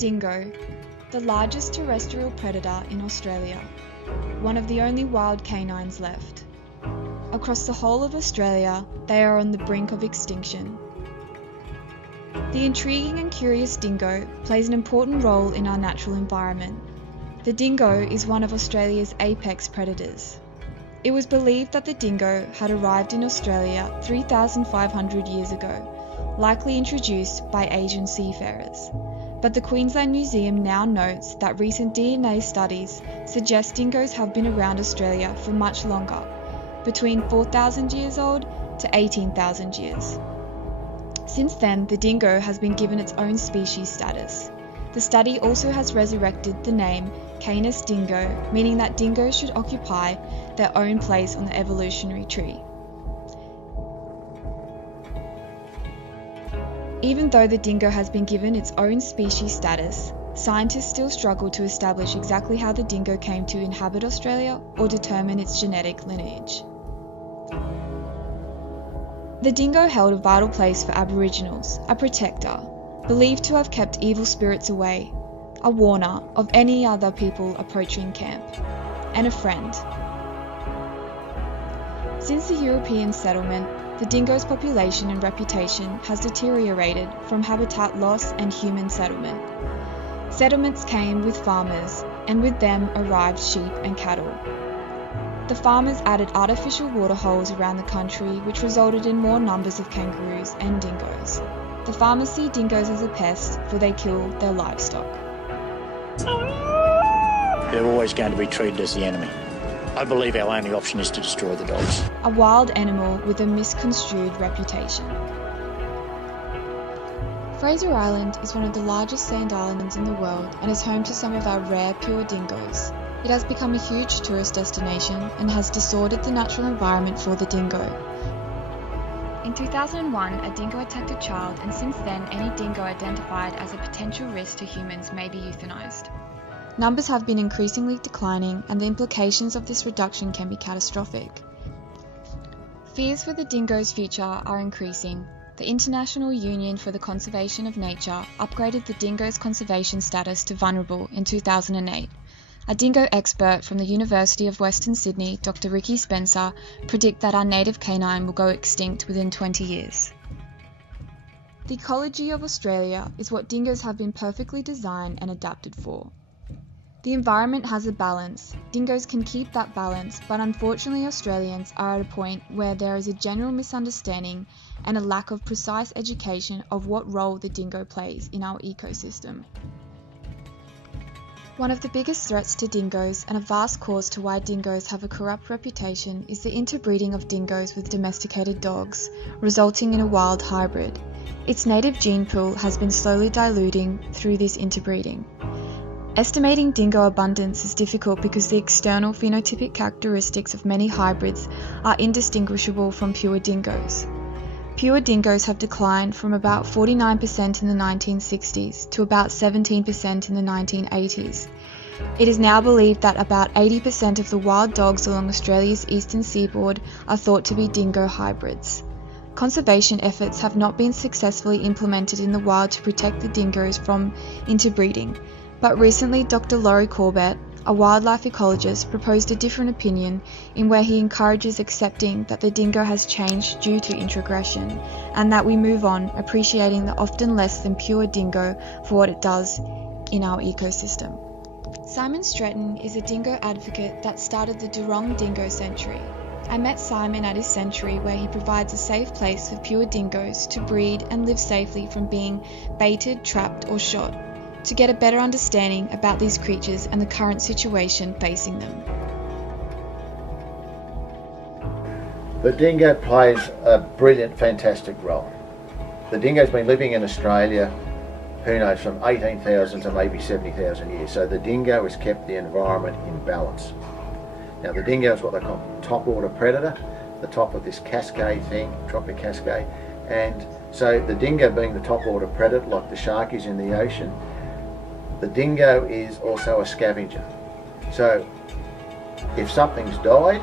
dingo, the largest terrestrial predator in Australia, one of the only wild canines left. Across the whole of Australia, they are on the brink of extinction. The intriguing and curious dingo plays an important role in our natural environment. The dingo is one of Australia's apex predators. It was believed that the dingo had arrived in Australia 3,500 years ago, likely introduced by Asian seafarers. But the Queensland Museum now notes that recent DNA studies suggest dingoes have been around Australia for much longer, between 4,000 years old to 18,000 years. Since then, the dingo has been given its own species status. The study also has resurrected the name Canis dingo, meaning that dingoes should occupy their own place on the evolutionary tree. Even though the dingo has been given its own species status, scientists still struggle to establish exactly how the dingo came to inhabit Australia or determine its genetic lineage. The dingo held a vital place for Aboriginals, a protector, believed to have kept evil spirits away, a warner of any other people approaching camp, and a friend. Since the European settlement, the dingo's population and reputation has deteriorated from habitat loss and human settlement. Settlements came with farmers, and with them arrived sheep and cattle. The farmers added artificial waterholes around the country, which resulted in more numbers of kangaroos and dingoes. The farmers see dingoes as a pest, for they kill their livestock. They're always going to be treated as the enemy. I believe our only option is to destroy the dogs. A wild animal with a misconstrued reputation. Fraser Island is one of the largest sand islands in the world and is home to some of our rare pure dingoes. It has become a huge tourist destination and has disordered the natural environment for the dingo. In 2001, a dingo attacked a child, and since then any dingo identified as a potential risk to humans may be euthanized. Numbers have been increasingly declining, and the implications of this reduction can be catastrophic. Fears for the dingo's future are increasing. The International Union for the Conservation of Nature upgraded the dingo's conservation status to vulnerable in 2008. A dingo expert from the University of Western Sydney, Dr. Ricky Spencer, predict that our native canine will go extinct within 20 years. The ecology of Australia is what dingoes have been perfectly designed and adapted for. The environment has a balance. Dingoes can keep that balance, but unfortunately Australians are at a point where there is a general misunderstanding and a lack of precise education of what role the dingo plays in our ecosystem. One of the biggest threats to dingoes, and a vast cause to why dingoes have a corrupt reputation, is the interbreeding of dingoes with domesticated dogs, resulting in a wild hybrid. Its native gene pool has been slowly diluting through this interbreeding. Estimating dingo abundance is difficult because the external phenotypic characteristics of many hybrids are indistinguishable from pure dingoes. Pure dingoes have declined from about 49% in the 1960s to about 17% in the 1980s. It is now believed that about 80% of the wild dogs along Australia's eastern seaboard are thought to be dingo hybrids. Conservation efforts have not been successfully implemented in the wild to protect the dingoes from interbreeding, but recently Dr. Laurie Corbett, a wildlife ecologist, proposed a different opinion in where he encourages accepting that the dingo has changed due to introgression, and that we move on appreciating the often less than pure dingo for what it does in our ecosystem. Simon Stretton is a dingo advocate that started the Durong Dingo Sanctuary. I met Simon at his sanctuary, where he provides a safe place for pure dingoes to breed and live safely from being baited, trapped or shot, to get a better understanding about these creatures and the current situation facing them. The dingo plays a brilliant, fantastic role. The dingo's been living in Australia, who knows, from 18,000 to maybe 70,000 years. So the dingo has kept the environment in balance. Now the dingo is what they call top order predator, the top of this cascade thing, tropic cascade. And so the dingo being the top order predator, like the shark is in the ocean, the dingo is also a scavenger. So if something's died,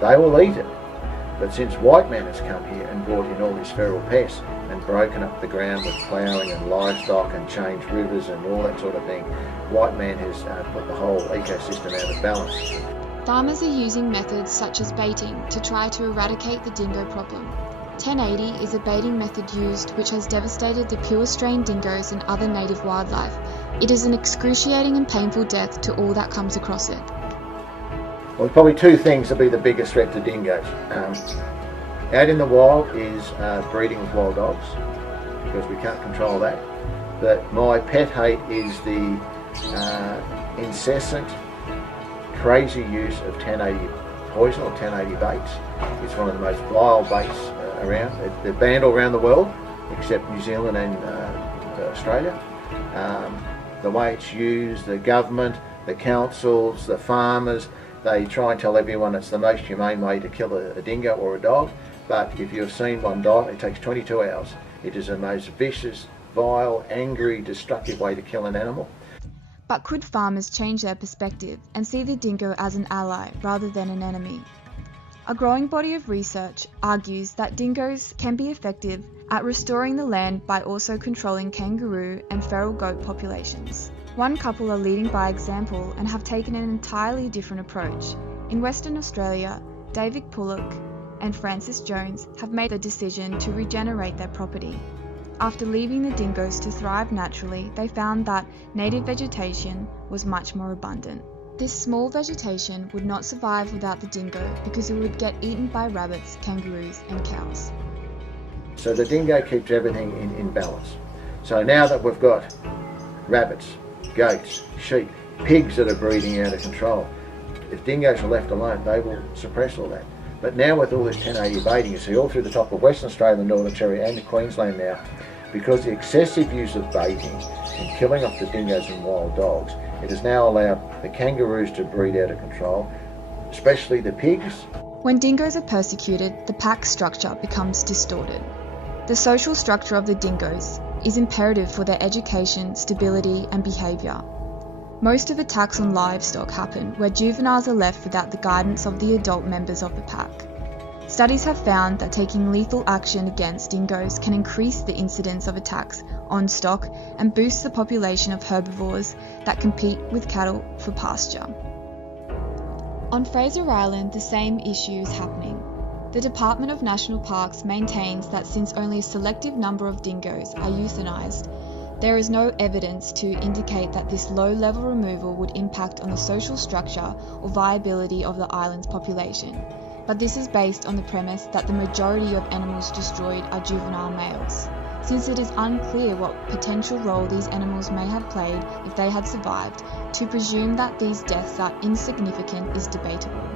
they will eat it. But since white man has come here and brought in all these feral pests and broken up the ground with ploughing and livestock and changed rivers and all that sort of thing, white man has put the whole ecosystem out of balance. Farmers are using methods such as baiting to try to eradicate the dingo problem. 1080 is a baiting method used which has devastated the pure strain dingoes and other native wildlife. It is an excruciating and painful death to all that comes across it. Well, probably two things will be the biggest threat to dingoes. Out in the wild is breeding with wild dogs, because we can't control that. But my pet hate is the incessant, crazy use of 1080 poison or 1080 baits. It's one of the most vile baits around. They're banned all around the world, except New Zealand and Australia. The way it's used, the government, the councils, the farmers, they try and tell everyone it's the most humane way to kill a dingo or a dog, but if you've seen one die, it takes 22 hours. It is the most vicious, vile, angry, destructive way to kill an animal. But could farmers change their perspective and see the dingo as an ally rather than an enemy? A growing body of research argues that dingoes can be effective at restoring the land by also controlling kangaroo and feral goat populations. One couple are leading by example and have taken an entirely different approach. In Western Australia, David Pullock and Francis Jones have made the decision to regenerate their property. After leaving the dingoes to thrive naturally, they found that native vegetation was much more abundant. This small vegetation would not survive without the dingo because it would get eaten by rabbits, kangaroos and cows. So the dingo keeps everything in balance. So now that we've got rabbits, goats, sheep, pigs that are breeding out of control, if dingoes are left alone, they will suppress all that. But now with all this 1080 baiting, you see all through the top of Western Australia, the Northern Territory and Queensland now, because the excessive use of baiting and killing off the dingoes and wild dogs, it has now allowed the kangaroos to breed out of control, especially the pigs. When dingoes are persecuted, the pack structure becomes distorted. The social structure of the dingoes is imperative for their education, stability and behaviour. Most of attacks on livestock happen where juveniles are left without the guidance of the adult members of the pack. Studies have found that taking lethal action against dingoes can increase the incidence of attacks on stock and boost the population of herbivores that compete with cattle for pasture. On Fraser Island, the same issue is happening. The Department of National Parks maintains that since only a selective number of dingoes are euthanized, there is no evidence to indicate that this low-level removal would impact on the social structure or viability of the island's population. But this is based on the premise that the majority of animals destroyed are juvenile males. Since it is unclear what potential role these animals may have played if they had survived, to presume that these deaths are insignificant is debatable.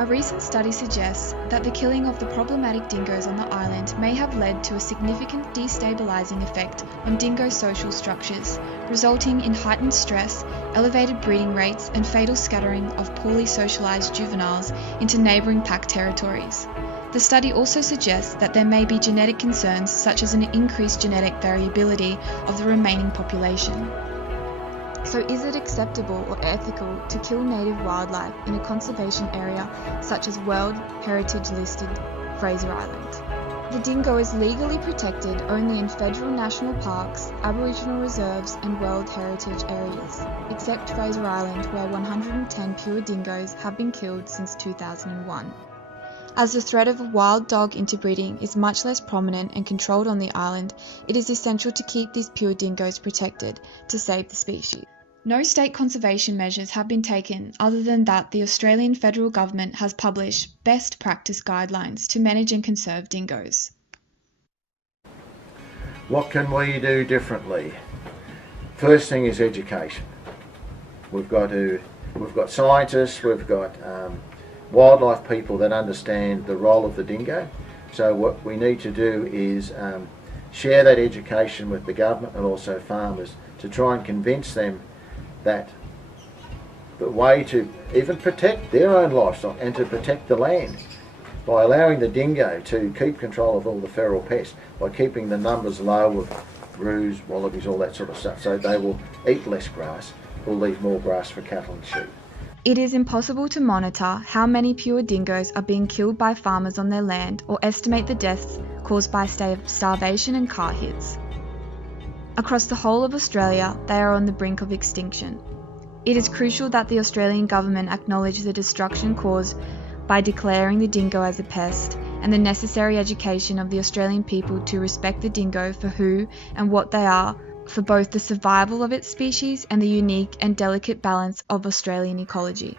A recent study suggests that the killing of the problematic dingoes on the island may have led to a significant destabilising effect on dingo social structures, resulting in heightened stress, elevated breeding rates and fatal scattering of poorly socialised juveniles into neighbouring pack territories. The study also suggests that there may be genetic concerns such as an increased genetic variability of the remaining population. So is it acceptable or ethical to kill native wildlife in a conservation area such as World Heritage listed Fraser Island? The dingo is legally protected only in federal national parks, Aboriginal reserves and World Heritage areas, except Fraser Island where 110 pure dingoes have been killed since 2001. As the threat of wild dog interbreeding is much less prominent and controlled on the island, it is essential to keep these pure dingoes protected to save the species. No state conservation measures have been taken other than that the Australian federal government has published best practice guidelines to manage and conserve dingoes. What can we do differently? First thing is education. We've got scientists, we've got wildlife people that understand the role of the dingo. So what we need to do is share that education with the government and also farmers to try and convince them that the way to even protect their own livestock and to protect the land by allowing the dingo to keep control of all the feral pests, by keeping the numbers low of roos, wallabies, all that sort of stuff, so they will eat less grass, will leave more grass for cattle and sheep. It is impossible to monitor how many pure dingoes are being killed by farmers on their land or estimate the deaths caused by starvation and car hits. Across the whole of Australia, they are on the brink of extinction. It is crucial that the Australian government acknowledge the destruction caused by declaring the dingo as a pest and the necessary education of the Australian people to respect the dingo for who and what they are, for both the survival of its species and the unique and delicate balance of Australian ecology.